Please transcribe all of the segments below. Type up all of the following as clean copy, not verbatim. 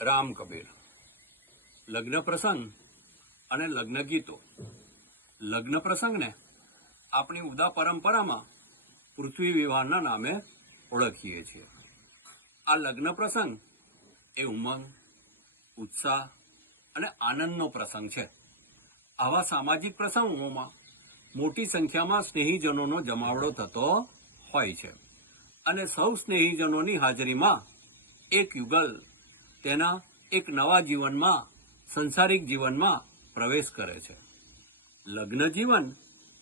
રામ કબીર. લગ્ન પ્રસંગ અને લગ્ન ગીતો. લગ્ન પ્રસંગને આપણી ઉદા પરંપરામાં પૃથ્વી વિવાહના નામે ઓળખીએ છીએ. આ લગ્ન પ્રસંગ એ ઉમંગ, ઉત્સાહ અને આનંદનો પ્રસંગ છે. આવા સામાજિક પ્રસંગોમાં મોટી સંખ્યામાં સ્નેહીજનોનો જમાવડો થતો હોય છે અને સૌ સ્નેહીજનોની હાજરીમાં એક યુગલ તેના એક નવા જીવનમાં, સંસારિક જીવનમાં પ્રવેશ કરે છે. લગ્ન જીવન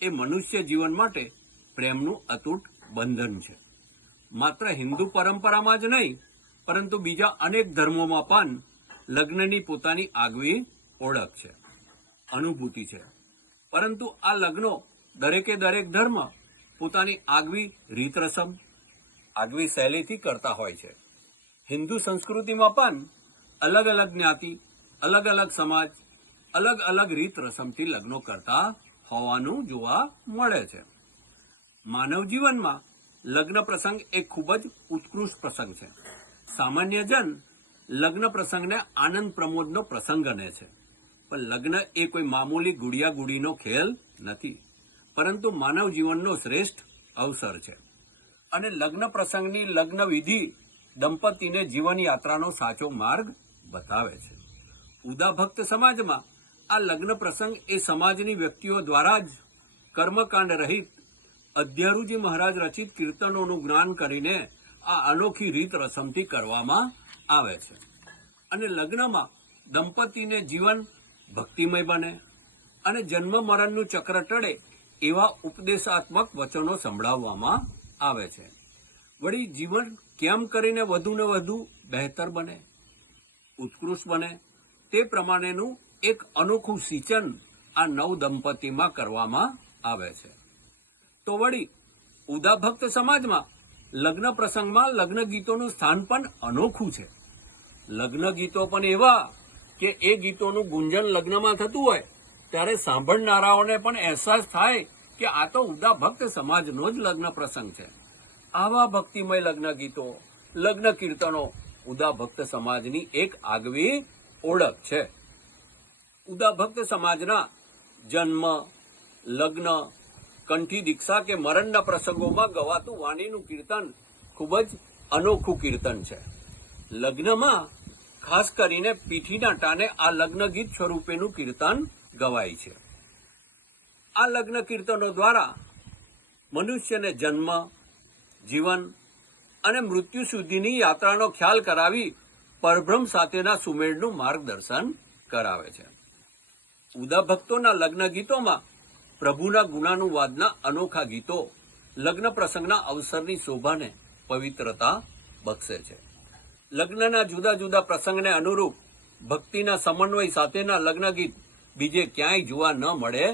એ મનુષ્ય જીવન માટે પ્રેમનું અતૂટ બંધન છે. માત્ર હિન્દુ પરંપરામાં જ નહીં, પરંતુ બીજા અનેક ધર્મોમાં પણ લગ્નની પોતાની આગવી ઓળખ છે, અનુભૂતિ છે. પરંતુ આ લગ્નો દરેકે દરેક ધર્મ પોતાની આગવી રીત રસમ, આગવી શૈલીથી કરતા હોય છે. હિન્દુ સંસ્કૃતિમાં પણ અલગ અલગ જ્ઞાતિ, અલગ અલગ સમાજ, અલગ અલગ રીત રસમથી લગ્નો કરતા હોવાનું જોવા મળે છે. માનવ જીવનમાં લગ્ન પ્રસંગ એ ખૂબ જ ઉત્કૃષ્ટ પ્રસંગ છે. સામાન્ય જન લગ્ન પ્રસંગને આનંદ પ્રમોદનો પ્રસંગ ગણે છે, પણ લગ્ન એ કોઈ મામૂલી ગુડિયા ગુડીનો ખેલ નથી, પરંતુ માનવ જીવનનો શ્રેષ્ઠ અવસર છે. અને લગ્ન પ્રસંગની લગ્ન વિધિ દંપતીને જીવન યાત્રાનો સાચો માર્ગ બતાવે છે. ઉદા ભક્ત સમાજમાં આ લગ્ન પ્રસંગ એ સમાજની વ્યક્તિઓ દ્વારા જ કર્મકાંડ રહિત અધ્યારુજી મહારાજ રચિત કીર્તનોનું જ્ઞાન કરીને આ અનોખી રીત રસમથી કરવામાં આવે છે. અને લગ્નમાં દંપતીને જીવન ભક્તિમય બને અને જન્મ મરણનું ચક્ર ટળે એવા ઉપદેશાત્મક વચનો સંભળાવવામાં આવે છે. વળી જીવન કેમ કરીને વધુ ને વધુ બહેતર બને, ઉત્કૃષ્ટ બને, તે પ્રમાણેનું એક અનોખું સિંચન આ નવ દંપતીમાં કરવામાં આવે છે. તો વળી ઉદા ભક્ત સમાજમાં લગ્ન પ્રસંગમાં લગ્ન ગીતોનું સ્થાન પણ અનોખું છે. લગ્ન ગીતો પણ એવા કે એ ગીતોનું ગુંજન લગ્નમાં થતું હોય ત્યારે સાંભળનારાઓને પણ અહેસાસ થાય કે આ તો ઉદા ભક્ત સમાજનો જ લગ્ન પ્રસંગ છે. આવા ભક્તિમય લગ્ન ગીતો, લગ્ન કીર્તનો ઉદા ભક્ત સમાજની એક આગવી ઓળખ છે. ઉદા ભક્ત સમાજના જન્મ, લગ્ન, કંઠી દીક્ષા કે મરણના પ્રસંગોમાં ગવાતું વાણીનું કીર્તન ખૂબ જ અનોખું કીર્તન છે. લગ્નમાં ખાસ કરીને પીઠીના ટાણે આ લગ્ન ગીત સ્વરૂપેનું કીર્તન ગવાય છે. આ લગ્ન કીર્તનો દ્વારા મનુષ્યને જન્મ, જીવન અને મૃત્યુ સુધીની યાત્રાનો ખ્યાલ કરાવી પરબ્રહ્મ સાથેના સુમેળનું માર્ગદર્શન કરાવે છે. ઉદા ભક્તોના લગ્ન ગીતોમાં પ્રભુના ગુણાનુવાદના અનોખા ગીતો લગ્ન પ્રસંગના અવસરની શોભાને પવિત્રતા બક્ષે છે. લગ્નના જુદા જુદા પ્રસંગને અનુરૂપ ભક્તિના સમન્વય સાથેના લગ્ન ગીત બીજે ક્યાંય જોવા ન મળે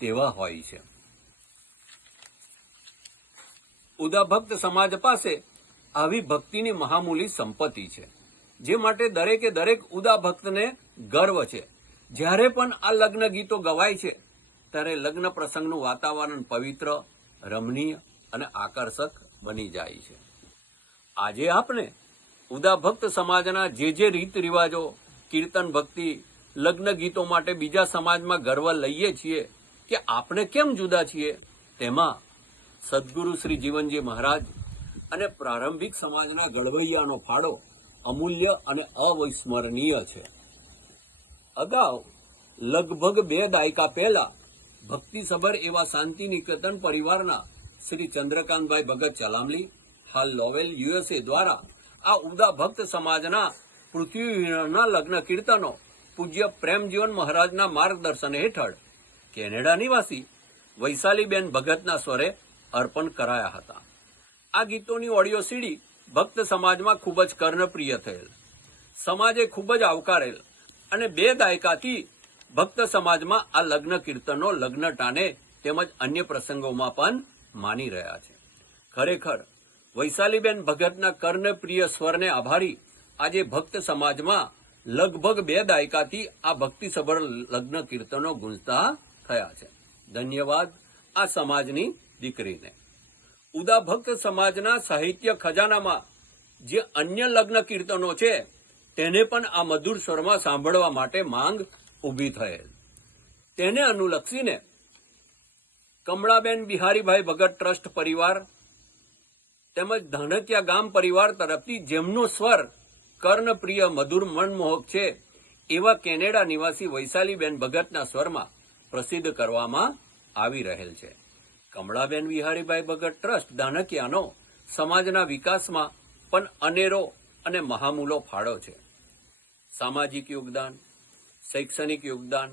તેવા હોય છે. ઉદા ભક્ત સમાજ પાસે આવી ભક્તિની મહામૂલી સંપત્તિ છે, જે માટે દરેકે દરેક ઉદા ભક્તને ગર્વ છે. જ્યારે પણ આ લગ્ન ગીતો ગવાય છે ત્યારે લગ્ન પ્રસંગનું વાતાવરણ પવિત્ર, રમણીય અને આકર્ષક બની જાય છે. આજે આપણે ઉદા ભક્ત સમાજના જે રીત રિવાજો, કીર્તન, ભક્તિ, લગ્ન ગીતો માટે બીજા સમાજમાં ગર્વ લઈએ છીએ કે આપણે કેમ જુદા છીએ, તેમાં સદગુરુ શ્રી જીવનજી મહારાજ અને પ્રારંભિક સમાજના ઘડવૈયાનો ફાળો અમૂલ્ય અને અવિસ્મરણીય છે. અગાઉ લગભગ 2 દાયકા પહેલા ભક્તિસભર એવા શાંતિ નિકેતન પરિવારના શ્રી ચંદ્રકાંતભાઈ ભગત ચલામલી, હાલ લોવેલ, USA દ્વારા આ ઉદા ભક્ત સમાજના પૃથ્વી વિહારના લગ્ન કીર્તનો પૂજ્ય પ્રેમજીવન મહારાજના માર્ગદર્શન હેઠળ કેનેડા નિવાસી વૈશાલીબેન ભગતના સ્વરે અર્પણ કરાયા હતા. આ ગીતોની ઓડિયો સીડી ભક્ત સમાજમાં ખૂબ જ કર્ણપ્રિય થયેલ, સમાજે ખૂબ જ આવકારેલ અને 2 દાયકાથી ભક્ત સમાજમાં આ લગ્ન કીર્તનો લગ્ન ટાણે તેમજ અન્ય પ્રસંગોમાં પણ માની રહ્યા છે. ખરેખર વૈશાલીબેન ભગતના કર્ણપ્રિય સ્વરને આભારી આજે ભક્ત સમાજમાં લગભગ 2 દાયકાથી આ ભક્તિસભર લગ્ન કીર્તનો ગુંજતા થયા છે. ધન્યવાદ આ સમાજની દીકરીને. ઉદા ભક્ત સમાજના સાહિત્ય ખજાનામાં જે અન્ય લગ્ન કીર્તનો છે તેને પણ આ મધુર સ્વરમાં સાંભળવા માટે માંગ ઊભી થયેલ. તેને અનુલક્ષીને કમળાબેન બિહારીભાઈ ભગત ટ્રસ્ટ પરિવાર તેમજ ધાણકિયા ગામ પરિવાર તરફથી જેમનો સ્વર કર્ણપ્રિય મધુર મનમોહક છે એવા કેનેડા નિવાસી વૈશાલીબેન ભગતના સ્વરમાં પ્રસિદ્ધ કરવામાં આવી રહેલ છે. કમળાબેન બિહારીભાઈ ભગત ટ્રસ્ટ ધાણકિયાનો સમાજના વિકાસમાં પણ અનેરો અને મહામૂલો ફાળો છે. સામાજિક યોગદાન, શૈક્ષણિક યોગદાન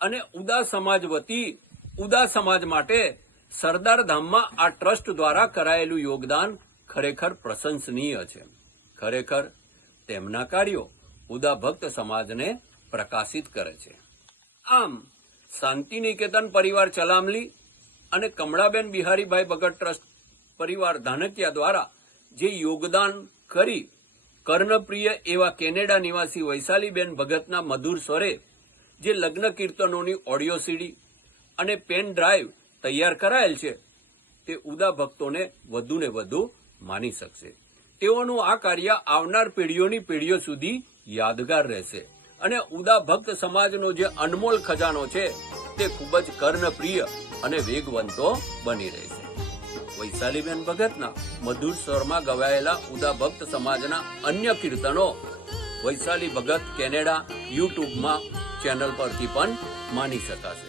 અને ઉદા સમાજ વતી ઉદા સમાજ માટે સરદાર ધામમાં આ ટ્રસ્ટ દ્વારા કરાયેલું યોગદાન ખરેખર પ્રશંસનીય છે. ખરેખર તેમના કાર્યો ઉદા ભક્ત સમાજને પ્રકાશિત કરે છે. આમ શાંતિનિકેતન પરિવાર ચલામલી અને કમળાબેન બિહારીભાઈ ભગત ટ્રસ્ટ પરિવાર ધાણકિયા દ્વારા જે યોગદાન કરી કર્ણપ્રિય એવા કેનેડા નિવાસી વૈશાલીબેન ભગતના મધુર સ્વરે જે લગ્ન કીર્તનોની ઓડિયો સીડી અને પેન ડ્રાઈવ તૈયાર કરાયેલ છે તે ઉદા ભક્તોને વધુને વધુ માની શકશે. તેઓનું આ કાર્ય આવનાર પેઢીઓની પેઢીઓ સુધી યાદગાર રહેશે અને ઉદા ભક્ત સમાજનો જે અનમોલ ખજાનો છે તે ખૂબ જ કર્ણપ્રિય અને વેગવંતો બની રહેશે. વૈશાલીબેન ભગતના મધુર સ્વરમાં ગવાયેલા ઉદા ભક્ત સમાજના અન્ય કીર્તનો વૈશાલી ભગત કેનેડા યુટ્યુબમાં ચેનલ પરથી પણ માની શકાશે.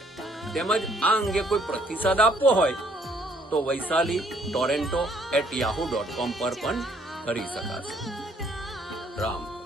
તેમજ આ અંગે કોઈ પ્રતિસાદ આપવો હોય તો વૈશાલી@yahoo.com પર પણ કરી શકાશે. રામ.